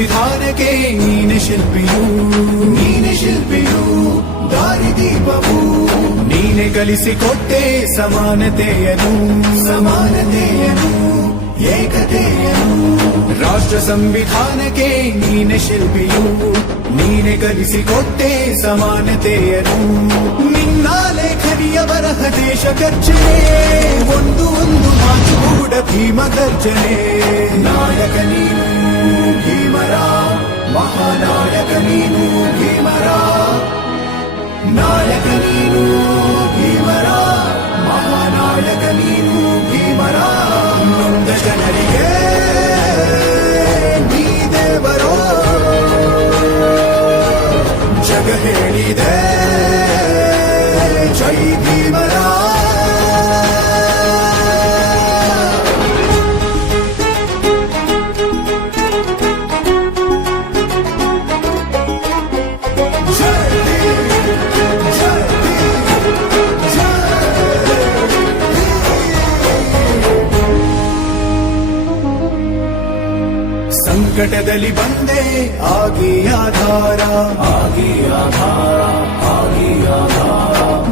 ಸಂವಿಧಾನಕ್ಕೆ ನೀನೆ ಶಿಲ್ಪಿಯು ದಾರಿದೀಪವು ನೀನೆ ಕಲಿಸಿಕೊಟ್ಟೆ ಸಮಾನತೆಯನು ಏಕತೆಯನು ರಾಷ್ಟ್ರ ಸಂವಿಧಾನಕ್ಕೆ ನೀನೆ ಶಿಲ್ಪಿಯು ನೀನೆ ಕಲಿಸಿಕೊಟ್ಟೆ ಸಮಾನತೆಯನು ನಿನ್ನ ಲೇಖನಿಯ ಬರಹ ದೇಶ ಗರ್ಜನೆ ಒಂದು ಮಾತು ಕೂಡ ಭೀಮ ಗರ್ಜನೆ ನಾಯಕ ನೀನು ಭೀಮರ ಮಹಾನಾಯಕ ನೀನು ಭೀಮರ ನಾಯಕ ನೀನು ಭೀಮರ ಮಹಾನಾಯಕ ನೀನು ಭೀಮರ ನೊಂದ ಜನರಿಗೆ ನೀ ದೇವರೋ ಜಗ ಹೇಳಿದೆ ಜೈ ಭೀಮರ ಸಂಕಟದಲ್ಲಿ ಬಂದೆ ಆಗಿ ಆಧಾರ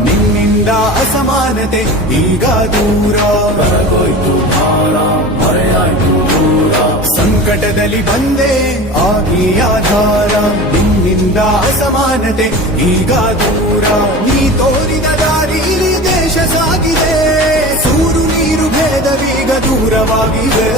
ನಿನ್ನಿಂದ ಅಸಮಾನತೆ ಈಗ ದೂರ ಬರಗೋಯ್ತು ಭಾರ ಮರೆಯಾಯ್ತು ದೂರ ಸಂಕಟದಲ್ಲಿ ಬಂದೆ ಆಗಿ ಆಧಾರ ನಿನ್ನಿಂದ ಅಸಮಾನತೆ ಈಗ ದೂರ ನೀ ತೋರಿದ ದಾರಿಲಿ ದೇಶ ಸಾಗಿದೆ ಸೂರು ನೀರು ಭೇದವೀಗ ದೂರವಾಗಿದೆ